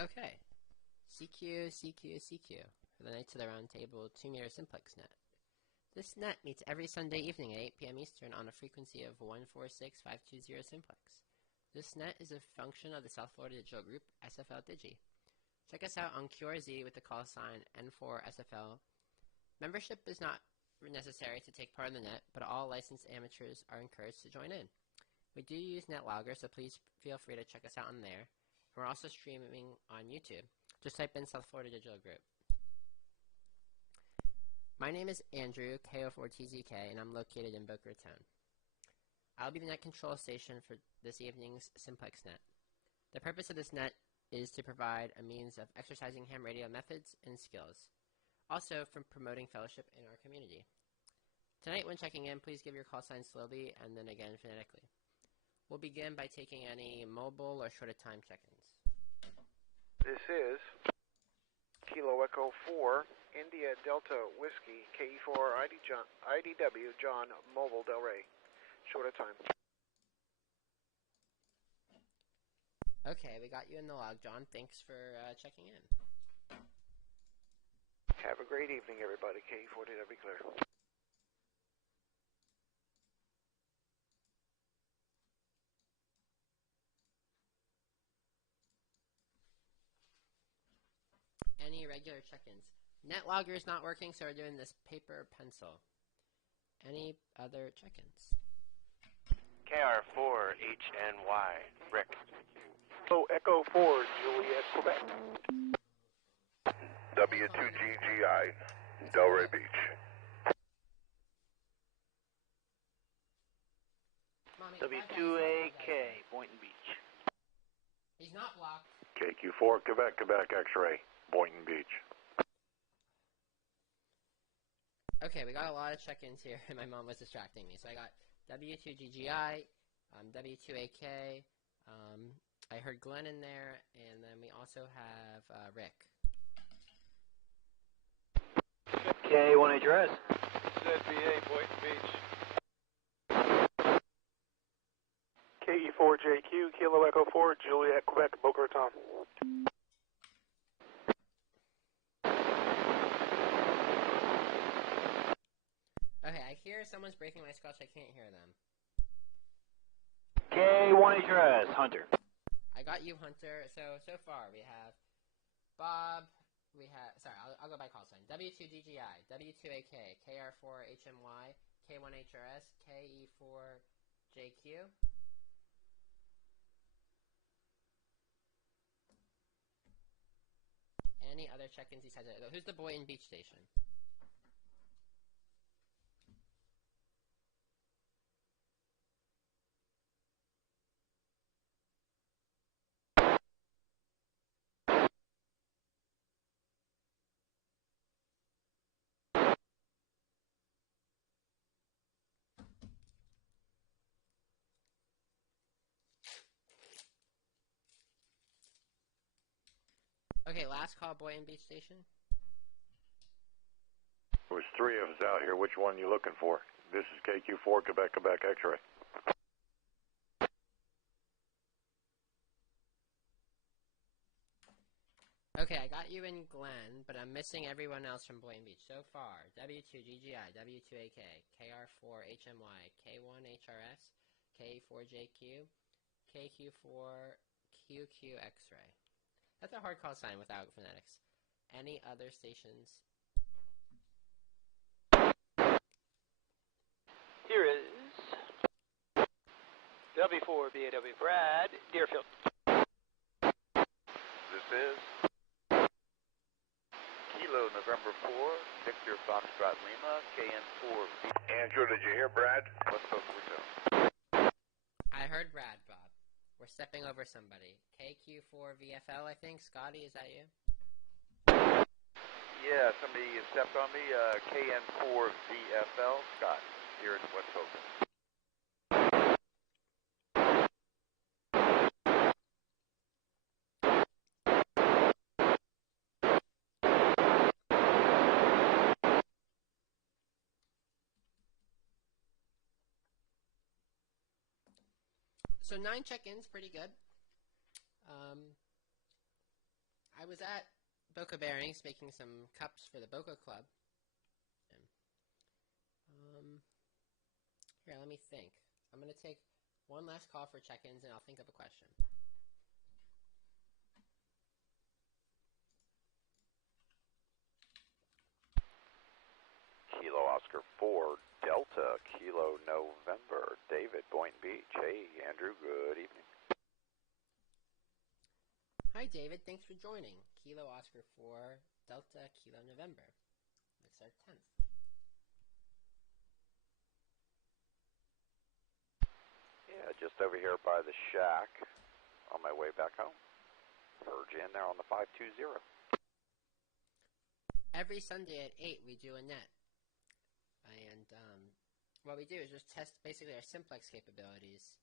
Okay. CQ, CQ, CQ. For the Knights of the Round Table 2-meter simplex net. This net meets every Sunday evening at 8 p.m. Eastern on a frequency of 146.520 simplex. This net is a function of the South Florida Digital Group, SFL DIGI. Check us out on QRZ with the call sign N4SFL. Membership is not necessary to take part in the net, but all licensed amateurs are encouraged to join in. We do use NetLogger, so please feel free to check us out on there. We're also streaming on YouTube. Just type in South Florida Digital Group. My name is Andrew, KO4TZK, and I'm located in Boca Raton. I'll be the net control station for this evening's simplex net. The purpose of this net is to provide a means of exercising ham radio methods and skills. Also, from promoting fellowship in our community. Tonight, when checking in, please give your call sign slowly and then again phonetically. We'll begin by taking any mobile or shorter time check-ins. This is Kilo Echo 4, India Delta Whiskey, KE4 IDW John Mobile Del Rey. Shorter time. Okay, we got you in the log, John. Thanks for checking in. Have a great evening, everybody. KE4 DW clear. Any regular check-ins? NetLogger is not working, so we're doing this paper pencil. Any other check-ins? KR4HNY, Rick. So Echo 4, Juliet, Quebec. W2GGI, Delray Beach. Mommy, W2AK, Boynton Beach. He's not blocked. KQ4, Quebec, Quebec X-ray, Boynton Beach. Okay, we got a lot of check-ins here, and my mom was distracting me. So I got W2GGI, W2AK, I heard Glenn in there, and then we also have Rick. K1HRS. ZBA, Boynton Beach. KE4JQ, Kilo Echo 4, Juliet, Quebec, Boca Raton. Okay, I hear someone's breaking my scotch. I can't hear them. K1HRS, Hunter. I got you, Hunter. So far we have Bob. We have, sorry, I'll go by call sign. W2DGI, W2AK, KR4HMY, K1HRS, KE4JQ. Any other check-ins besides that? Who's the Boynton Beach station? Okay, last call, Boynton Beach station. There's three of us out here. Which one you looking for? This is KQ4, Quebec, Quebec X-ray. Okay, I got you in Glen, but I'm missing everyone else from Boynton Beach. So far, W2GGI, W2AK, KR4HMY, K1HRS, K4JQ, KQ4QQ X-ray. That's a hard call sign without phonetics. Any other stations? Here is W4BAW Brad, Deerfield. This is Kilo November 4, Victor Foxtrot Lima, KN4. Andrew, did you hear Brad? What's Boca Raton? I heard Brad, Bob. We're stepping over somebody. KQ4VFL, I think. Scotty, is that you? Yeah, somebody stepped on me. KN4VFL, Scott, here in West Boca. So 9 check-ins, pretty good. I was at Boca Bearings making some cups for the Boca Club. Here, let me think. I'm going to take one last call for check-ins, and I'll think of a question. Kilo Oscar 4, Delta, Kilo November, David, Boynton Beach. Hey, Andrew, good evening. Hi, David. Thanks for joining. Kilo Oscar 4, Delta, Kilo November. It's our 10th. Yeah, just over here by the shack on my way back home. Heard you in there on the 520. Every Sunday at 8, we do a net. And what we do is just test basically our simplex capabilities.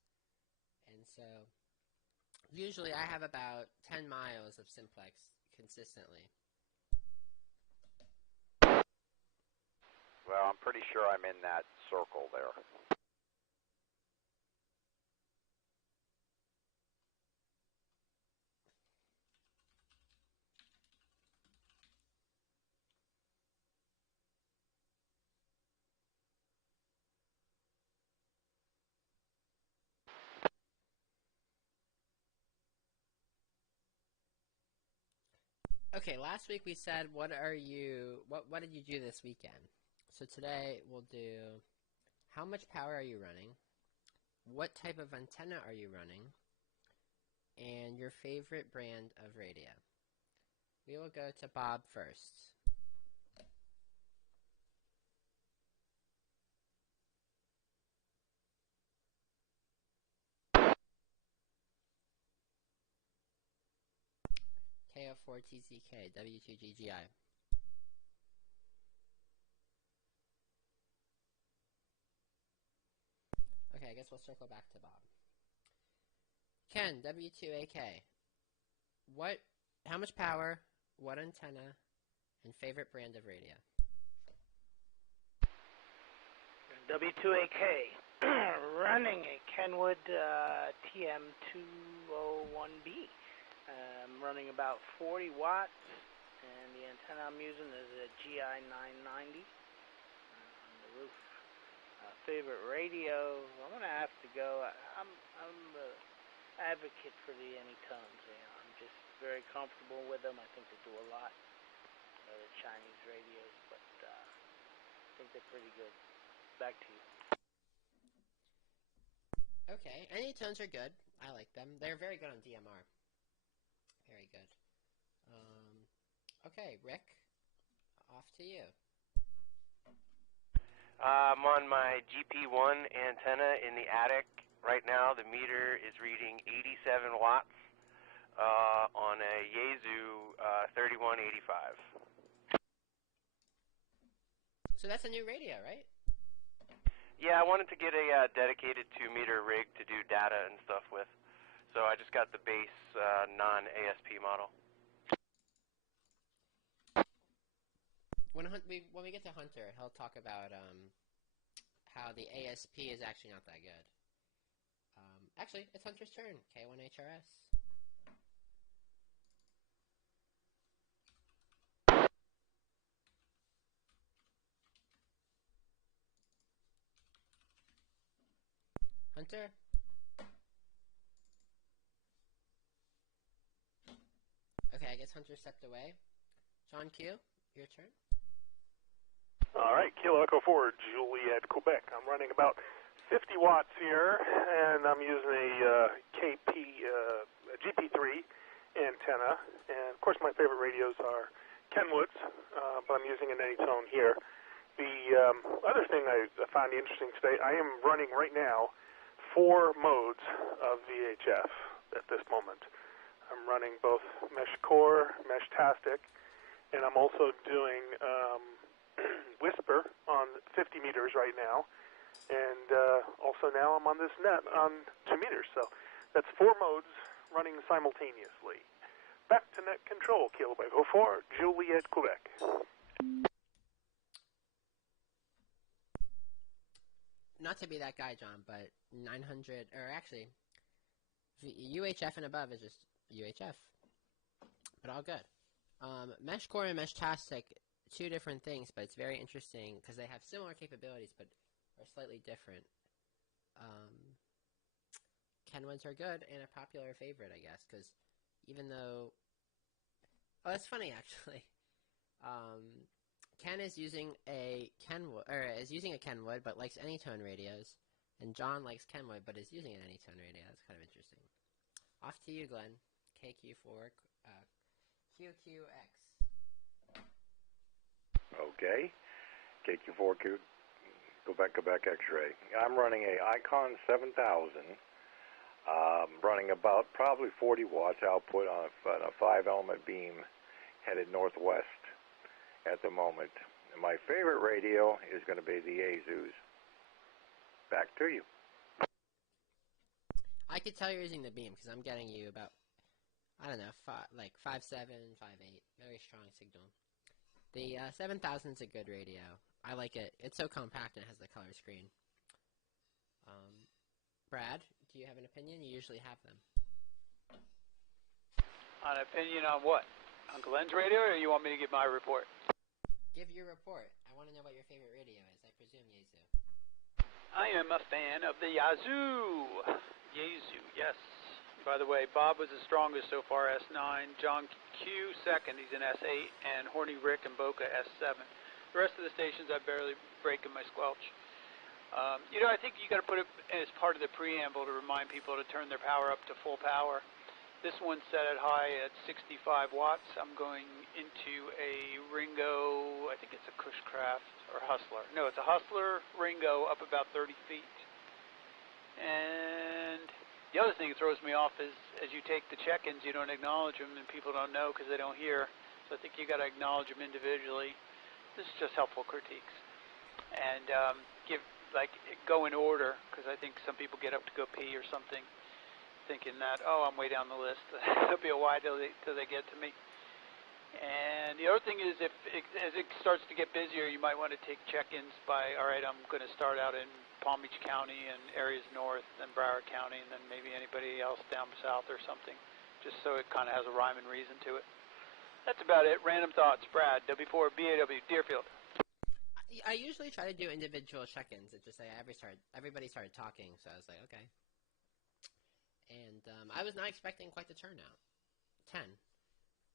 And so usually I have about 10 miles of simplex consistently. Well, I'm pretty sure I'm in that circle there. Okay, last week we said what did you do this weekend? So today we'll do how much power are you running? What type of antenna are you running? And your favorite brand of radio. We will go to Bob first. KO4TZK, W2GGI. Okay, I guess we'll circle back to Bob. Ken, W2AK. How much power, what antenna, and favorite brand of radio? W2AK, running a Kenwood TM201B. I'm running about 40 watts, and the antenna I'm using is a GI990 on the roof. Favorite radio, I'm going to have to go. I'm an advocate for the Anytones. I'm just very comfortable with them. I think they do a lot. The Chinese radios, but I think they're pretty good. Back to you. Okay, Anytones are good. I like them. They're very good on DMR. Very good. Okay, Rick, off to you. I'm on my GP1 antenna in the attic. Right now the meter is reading 87 watts on a Yaesu 3185. So that's a new radio, right? Yeah, I wanted to get a dedicated 2-meter rig to do data and stuff with. So I just got the base non-ASP model. When we get to Hunter, he'll talk about how the ASP is actually not that good. Actually, it's Hunter's turn. K1HRS. Hunter? Okay, I guess Hunter stepped away. John Q, your turn. All right, Kilo Echo 4, Juliet, Quebec. I'm running about 50 watts here, and I'm using a GP3 antenna. And, of course, my favorite radios are Kenwoods, but I'm using an Anytone here. The other thing I find interesting today, I am running right now 4 modes of VHF at this moment. I'm running both Mesh Core, Mesh Tastic, and I'm also doing Whisper on 50 meters right now, and also now I'm on this net on 2 meters. So that's 4 modes running simultaneously. Back to net control, Kilo Echo 4, Juliet, Quebec. Not to be that guy, John, but 900, or actually, UHF and above is just UHF. but all good. Mesh Core and Meshtastic, two different things, but it's very interesting because they have similar capabilities, but are slightly different. Kenwoods are good and a popular favorite, I guess, because even though... Oh, that's funny, actually. Ken is using a Kenwood, but likes Anytone radios, and John likes Kenwood, but is using an Anytone radio. That's kind of interesting. Off to you, Glenn. KQ4, QQX. Okay. KQ4, Quebec X-ray. I'm running a Icon 7000. Running about probably 40 watts output on a 5-element beam headed northwest at the moment. And my favorite radio is going to be the Azus. Back to you. I could tell you're using the beam because I'm getting you about, I don't know, 5.7, 5.8. Very strong signal. The 7000 is a good radio. I like it. It's so compact and it has the color screen. Brad, do you have an opinion? You usually have them. An opinion on what? On Glenn's radio, or you want me to give my report? Give your report. I want to know what your favorite radio is. I presume Yaesu. I am a fan of the Yazoo. Yaesu, yes. By the way, Bob was the strongest so far, S9. John Q second, he's in S8, and Horny Rick and Boca S7. The rest of the stations I barely break in my squelch. I think you got to put it as part of the preamble to remind people to turn their power up to full power. This one's set at high at 65 watts. I'm going into a Ringo, I think it's a Cushcraft or Hustler. No, it's a Hustler Ringo up about 30 feet. And the other thing that throws me off is as you take the check-ins, you don't acknowledge them, and people don't know because they don't hear. So I think you got to acknowledge them individually. This is just helpful critiques. And go in order, because I think some people get up to go pee or something, thinking that, oh, I'm way down the list. It'll be a while till they get to me. And the other thing is, as it starts to get busier, you might want to take check-ins by, all right, I'm going to start out in Palm Beach County and areas north, then Broward County, and then maybe anybody else down south or something, just so it kind of has a rhyme and reason to it. That's about it. Random thoughts. Brad, W4 BAW, Deerfield. I usually try to do individual check-ins. It's just everybody started talking, so I was like, okay. And I was not expecting quite the turnout. 10.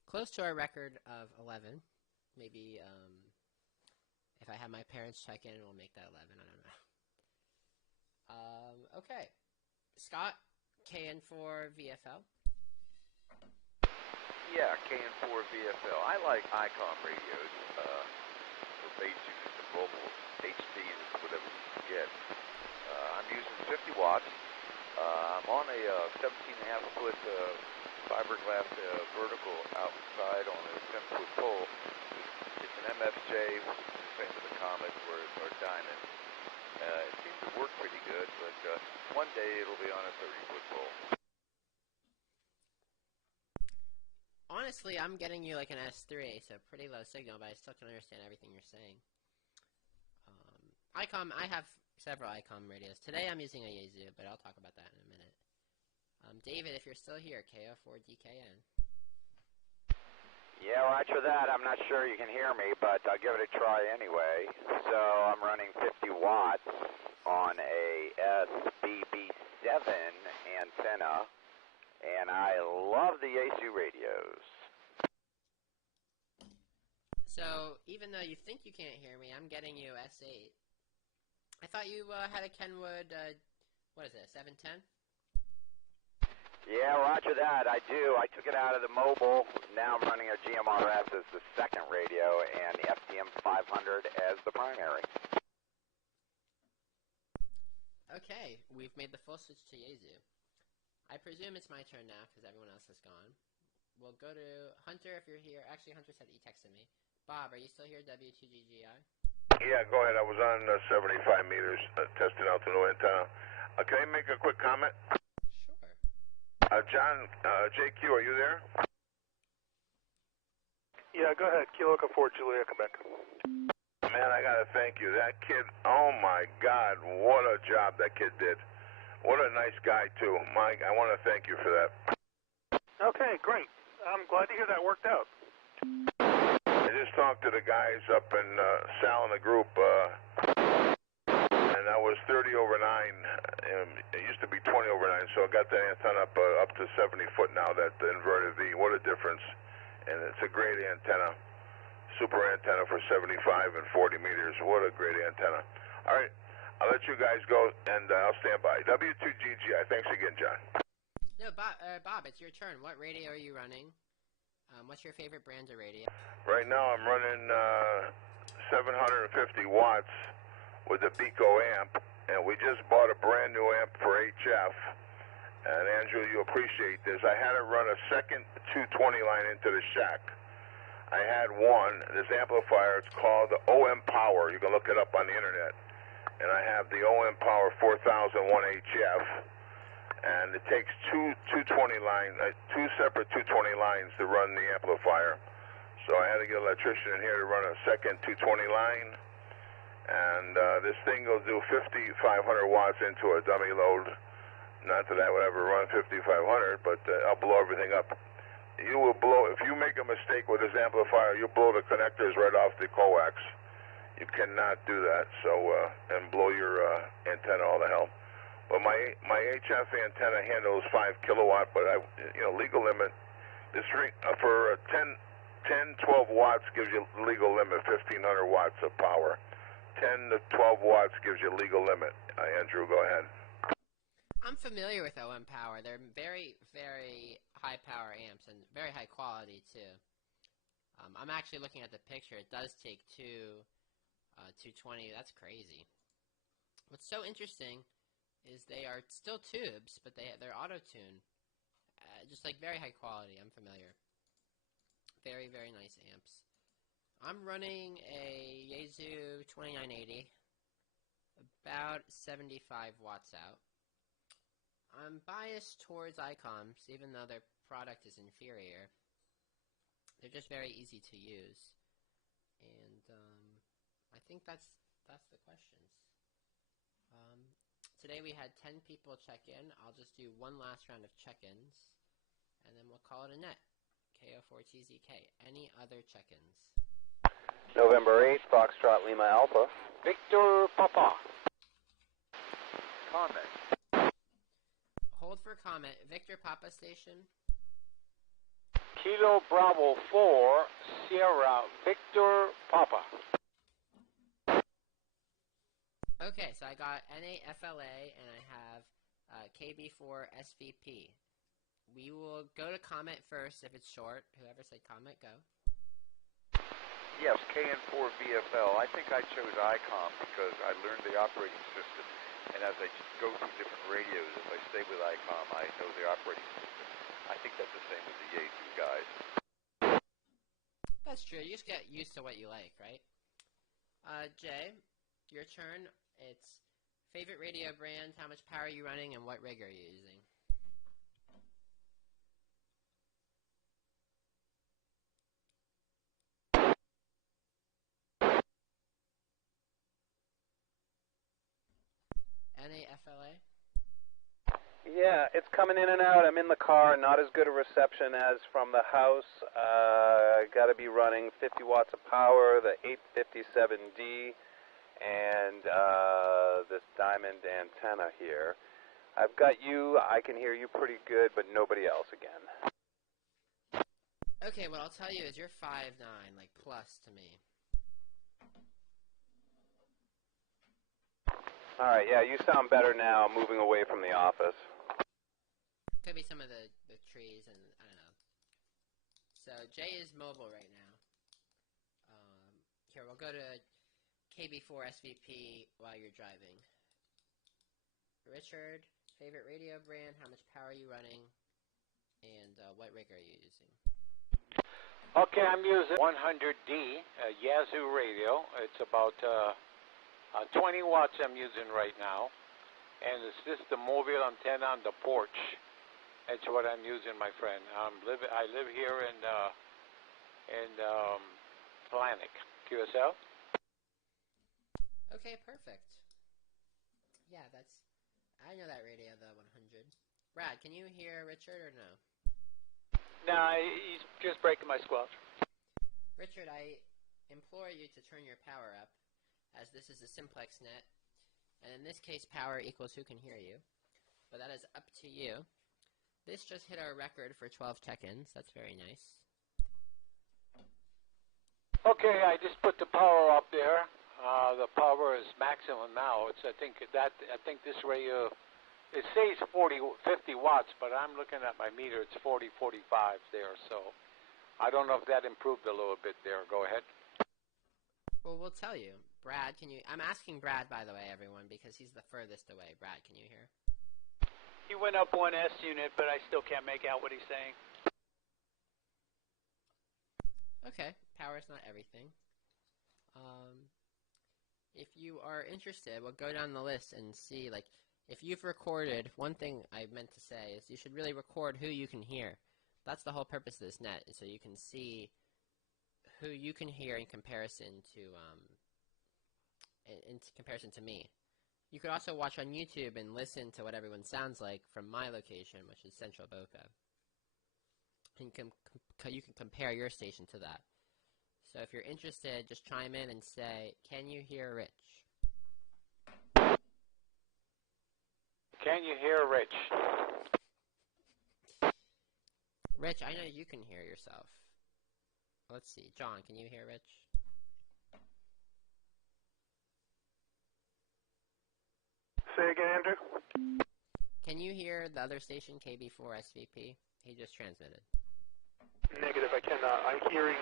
Close to our record of 11. Maybe if I have my parents check in, we'll make that 11. I don't know. Okay. Scott, KN4 VFL. Yeah, KN4 VFL. I like Icom radios. The basic, the global HD, whatever you get. I'm using 50 watts. I'm on a 17.5 foot fiberglass vertical outside on a 10-foot pole. It's an MFJ, same as the Comet or Diamond. It seems to work pretty good, but one day it'll be on a 30-foot pole. Honestly, I'm getting you like an S3, so pretty low signal, but I still can understand everything you're saying. ICOM, I have several ICOM radios. Today I'm using a Yaesu, but I'll talk about that in a minute. David, if you're still here, KO4DKN. Yeah, roger that. I'm not sure you can hear me, but I'll give it a try anyway. So I'm running 50 watts on a SBB7 antenna, and I love the Yaesu radios. So even though you think you can't hear me, I'm getting you S8. I thought you had a Kenwood, what is it, 710? Yeah, roger that. I do. I took it out of the mobile. Now I'm running a GMRS as the second radio and the FTM 500 as the primary. Okay, we've made the full switch to Yaesu. I presume it's my turn now because everyone else has gone. We'll go to Hunter if you're here. Actually, Hunter said he texted me. Bob, are you still here, W2GGI? Yeah, go ahead. I was on 75 meters testing out the new antenna. Can I make a quick comment? Sure. John, JQ, are you there? Yeah, go ahead. Kilo Echo 4, Julia, Quebec. Man, I gotta thank you. That kid, oh my God, what a job that kid did. What a nice guy, too. Mike, I want to thank you for that. Okay, great. I'm glad to hear that worked out. I just talked to the guys up in Sal in the group, and that was 30 over 9. It used to be 20 over 9, so I got the antenna up to 70 foot now, that inverted V. What a difference. And it's a great antenna. Super antenna for 75 and 40 meters. What a great antenna. All right, I'll let you guys go, and I'll stand by. W2GGI. Thanks again, John. No, Bob, it's your turn. What radio are you running? What's your favorite brand of radio? Right now I'm running 750 watts with a Pico amp, and we just bought a brand new amp for HF. And Andrew, you appreciate this. I had to run a second 220 line into the shack. I had one, this amplifier, it's called the OM Power. You can look it up on the internet. And I have the OM Power 4001 HF. And it takes two separate 220 lines to run the amplifier. So I had to get an electrician in here to run a second 220 line. And this thing will do 5,500 watts into a dummy load. Not that I would ever run 5,500, but I'll blow everything up. You will blow, if you make a mistake with this amplifier, you'll blow the connectors right off the coax. You cannot do that, so, and blow your antenna all to hell. But my HF antenna handles 5 kilowatt, but legal limit, this for 10, 12 watts gives you legal limit, 1,500 watts of power. 10 to 12 watts gives you legal limit. Andrew, go ahead. I'm familiar with OM Power. They're very, very high power amps and very high quality too. I'm actually looking at the picture. It does take 220. That's crazy. What's so interesting is they are still tubes, but they're auto-tuned. Just like very high quality. I'm familiar. Very, very nice amps. I'm running a Yaesu 2980, about 75 watts out. I'm biased towards ICOMs, even though their product is inferior. They're just very easy to use. And I think that's the questions. Today we had 10 people check in. I'll just do one last round of check-ins, and then we'll call it a net. KO4TZK. Any other check-ins? November 8th, Foxtrot Lima Alpha. Victor Papa. Comment. Hold for comment. Victor Papa Station. Kilo Bravo 4, Sierra Victor Papa. Okay, so I got NAFLA and I have KB4 SVP. We will go to comment first if it's short. Whoever said comment, go. Yes, KN4 VFL. I think I chose ICOM because I learned the operating system, and as I go through different radios, if I stay with ICOM, I know the operating system. I think that's the same with the Yaesu guys. That's true. You just get used to what you like, right? Jay, your turn. It's favorite radio brand, how much power are you running, and what rig are you using? NAFLA? Yeah, it's coming in and out. I'm in the car. Not as good a reception as from the house. Got to be running 50 watts of power, the 857D, and this diamond antenna here. I've got you. I can hear you pretty good, but nobody else again. Okay, what I'll tell you is you're 5'9", like plus to me. All right, yeah, you sound better now, moving away from the office. Could be some of the trees, and I don't know. So Jay is mobile right now. Here, we'll go to KB4 SVP while you're driving. Richard, favorite radio brand, how much power are you running, and what rig are you using? Okay, I'm using 100D, Yaesu radio. It's about 20 watts I'm using right now. And it's just the mobile antenna on the porch. That's what I'm using, my friend. I live here in Atlantic, QSL. Okay, perfect. Yeah, I know that radio, the 100. Brad, can you hear Richard or no? Nah, he's just breaking my squelch. Richard, I implore you to turn your power up, as this is a simplex net, and in this case power equals who can hear you, but that is up to you. This just hit our record for 12 check-ins. That's very nice. Okay, I just put the power up there. The power is maximum now. I think this radio, it says 50 watts, but I'm looking at my meter. It's 45 there. So I don't know if that improved a little bit there. Go ahead. Well, we'll tell you. Brad, can you? I'm asking Brad, by the way, everyone, because he's the furthest away. Brad, can you hear? He went up 1 S unit, but I still can't make out what he's saying. Okay, power's not everything. If you are interested, we'll go down the list and see, like, if you've recorded, one thing I meant to say is you should really record who you can hear. That's the whole purpose of this net, is so you can see who you can hear in comparison to me. You could also watch on YouTube and listen to what everyone sounds like from my location, which is Central Boca. And you can compare your station to that. So if you're interested, just chime in and say, "Can you hear Rich?" Can you hear Rich? Rich, I know you can hear yourself. Let's see. John, can you hear Rich? Say again, Andrew? Can you hear the other station, KB4 SVP? He just transmitted. Negative, I cannot. I'm hearing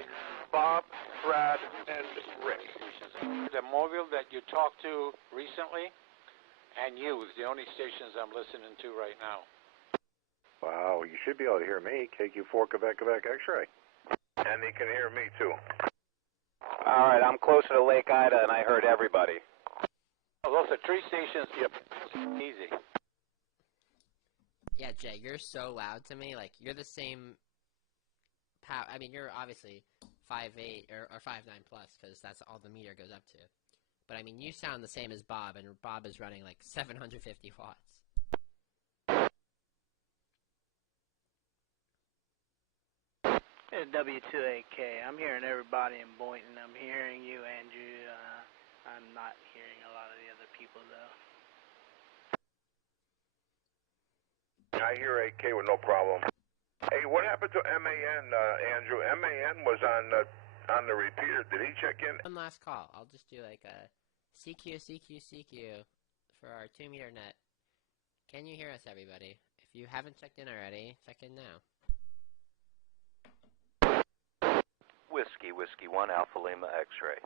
Bob, Brad, and Rick. The mobile that you talked to recently and you is the only stations I'm listening to right now. Wow, you should be able to hear me. KQ4 Quebec X-ray. And he can hear me too. All right, I'm closer to Lake Ida, and I heard everybody. Oh, those are 3 stations. Yep, easy. Yeah, Jay, you're so loud to me. Like, you're the same power. I mean, you're obviously 5'8" or 5'9" plus, because that's all the meter goes up to. But, I mean, you sound the same as Bob, and Bob is running like 750 watts. W2AK. I'm hearing everybody in Boynton. I'm hearing you, Andrew. I'm not hearing a lot of the other people, though. I hear AK with no problem. Hey, what happened to MAN, Andrew? MAN was on the repeater. Did he check in? One last call. I'll just do like a CQ for our 2-meter net. Can you hear us, everybody? If you haven't checked in already, check in now. Whiskey 1 Alpha Lima X-ray.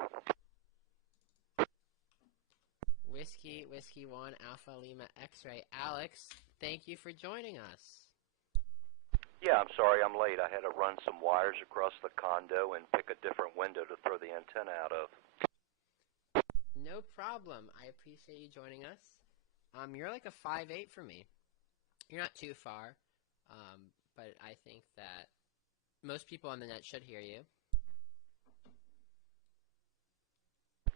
Whiskey 1 Alpha Lima X-ray. Alex, thank you for joining us. Yeah, I'm sorry I'm late. I had to run some wires across the condo and pick a different window to throw the antenna out of. No problem. I appreciate you joining us. You're like a 5'8" for me. You're not too far, but I think that most people on the net should hear you.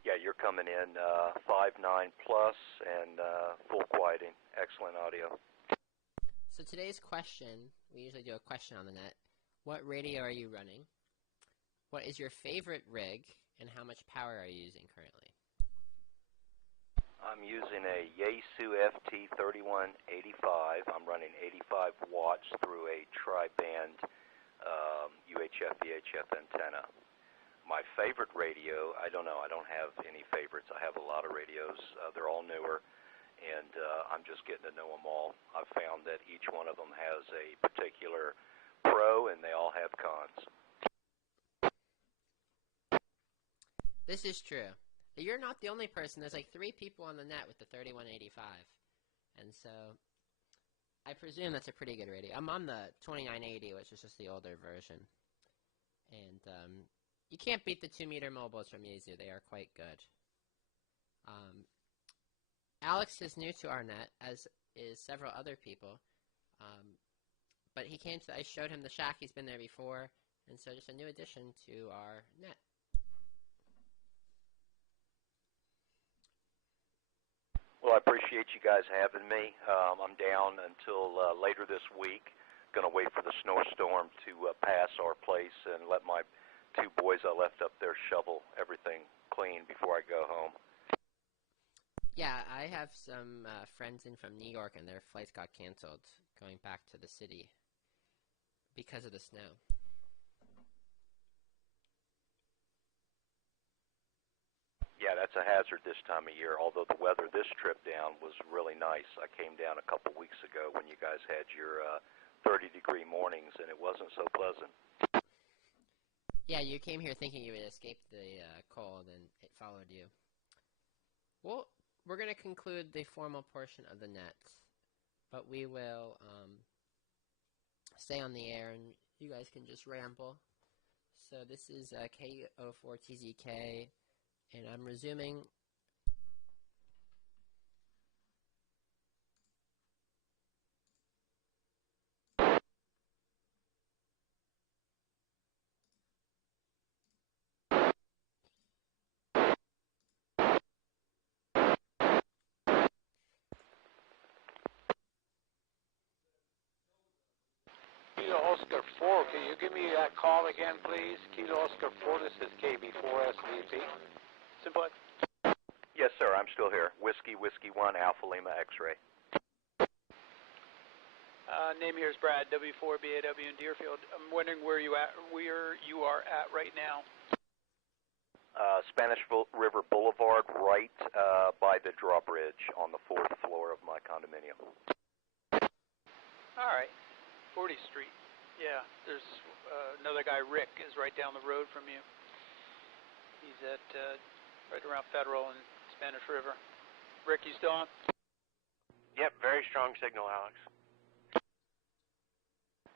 Yeah, you're coming in 5'9" plus and full quieting. Excellent audio. So today's question, we usually do a question on the net. What radio are you running? What is your favorite rig? And how much power are you using currently? I'm using a Yaesu FT3185. I'm running 85 watts through a tri-band UHF VHF antenna. My favorite radio, I don't know. I don't have any favorites. I have a lot of radios. They're all newer, and I'm just getting to know them all. I've found that each one of them has a particular pro, and they all have cons. This is true. You're not the only person. There's like 3 people on the net with the 3185. And so I presume that's a pretty good radio. I'm on the 2980, which is just the older version. And you can't beat the 2-meter mobiles from Yaesu. They are quite good. Alex is new to our net, as is several other people. But he came to, I showed him the shack. He's been there before. And so just a new addition to our net. Well, I appreciate you guys having me. I'm down until later this week, going to wait for the snowstorm to pass our place and let my 2 boys I left up there shovel everything clean before I go home. Yeah, I have some friends in from New York, and their flights got canceled going back to the city because of the snow. Yeah, that's a hazard this time of year, although the weather this trip down was really nice. I came down a couple weeks ago when you guys had your 30-degree mornings, and it wasn't so pleasant. Yeah, you came here thinking you would escape the cold, and it followed you. Well, we're going to conclude the formal portion of the net, but we will stay on the air, and you guys can just ramble. So this is K04TZK, and I'm resuming. Kilo Oscar 4, can you give me that call again, please? Kilo Oscar 4, this is KB4SVP. Simplex. Yes, sir, I'm still here. Whiskey 1, Alpha Lima X-ray. Name here is Brad, W4BAW in Deerfield. I'm wondering where you are at right now. Spanish River Boulevard, right by the drawbridge on the 4th floor of my condominium. All right. 40th Street. Yeah, there's another guy, Rick, is right down the road from you. He's at right around Federal and Spanish River. Rick, you still on? Yep, very strong signal, Alex.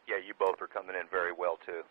Yeah, you both are coming in very well, too.